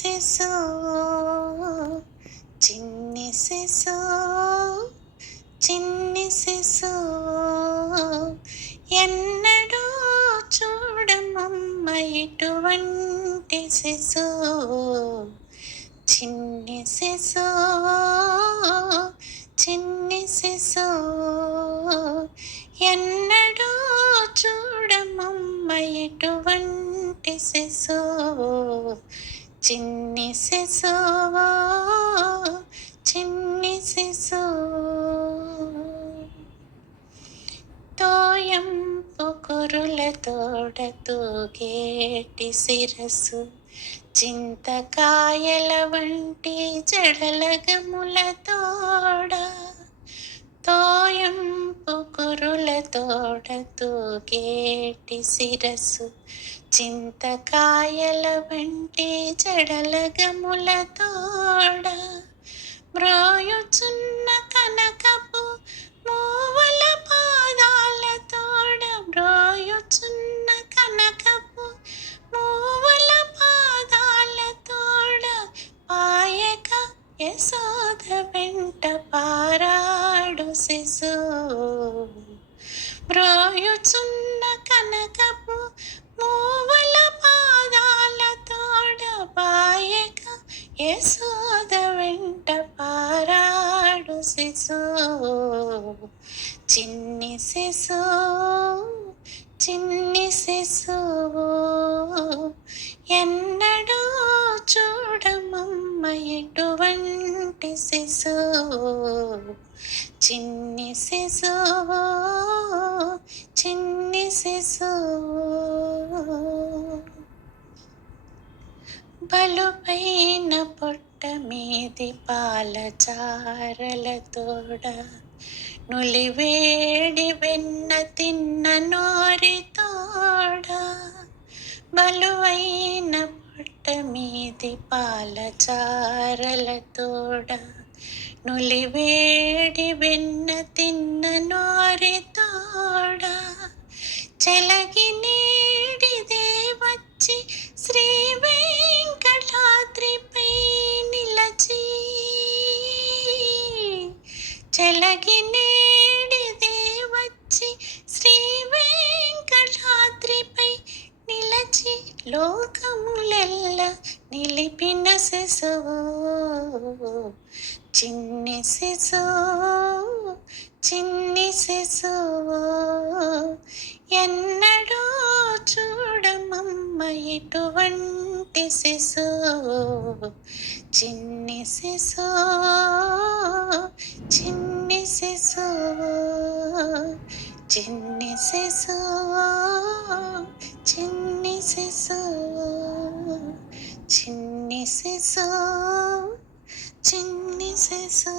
శిశు చిన్ని శిశు చిన్ని శిశు ఎన్నడూ చూడమమ్మ ఇటువంటి శిశు చిన్ని శిశు చిన్ని శిశు ఎన్నడూ చూడమమ్మ ఇటువంటి శిశు చిన్ని శిశు చిన్ని శిశు తోయంపు కురుల తోడ తూగేటి శిరసు చింతకాయల వంటి జడలగముల తోడ తోయంపు కురుల తోడ తూగేటి శిరసు చింతకాయల వంటి జడలగముల తోడ మ్రోయుచున్న కనకపు మూవల పాదాల తోడ మ్రోయుచున్న కనకపు మూవల పాదాల తోడ పాయక యశోద వెంట పారాడు శిశు మ్రోయుచున్న కనకపు మూవల పాదాల తోడ పాయక యశోద వెంట పారాడు శిశు చిన్ని శిశు చిన్ని శిశు ఎన్నడూ చూడమమ్మ ఎటువంటి శిశు చిన్ని శిశు చిన్ని శిశు బలుపైన పొట్ట మీది పాల చారల తోడ నులివేడి వెన్న తిన్న నోరి తోడ బలువైన పొట్ట మీది పాల చారల తోడ నులివేడి వెన్న తిన్న నోరి తోడ చెలగి నీడిదే వచ్చి శ్రీ వెంకటాద్రిపై నిలచి చెలగి నీడిదే వచ్చి శ్రీ వెంకటాద్రిపై నిలచి లోకములెల్ల నిలిపిన శిశువు చిన్ని శిశు చిన్ని శిశు ఎన్నడూ చూడమమ్మ ఇటువంటి శిశు చిన్ని శిశు చిన్ని శిశు చిన్ని శిశు చిన్ని శిశు చిన్ని శిశు చిన్ని శిశు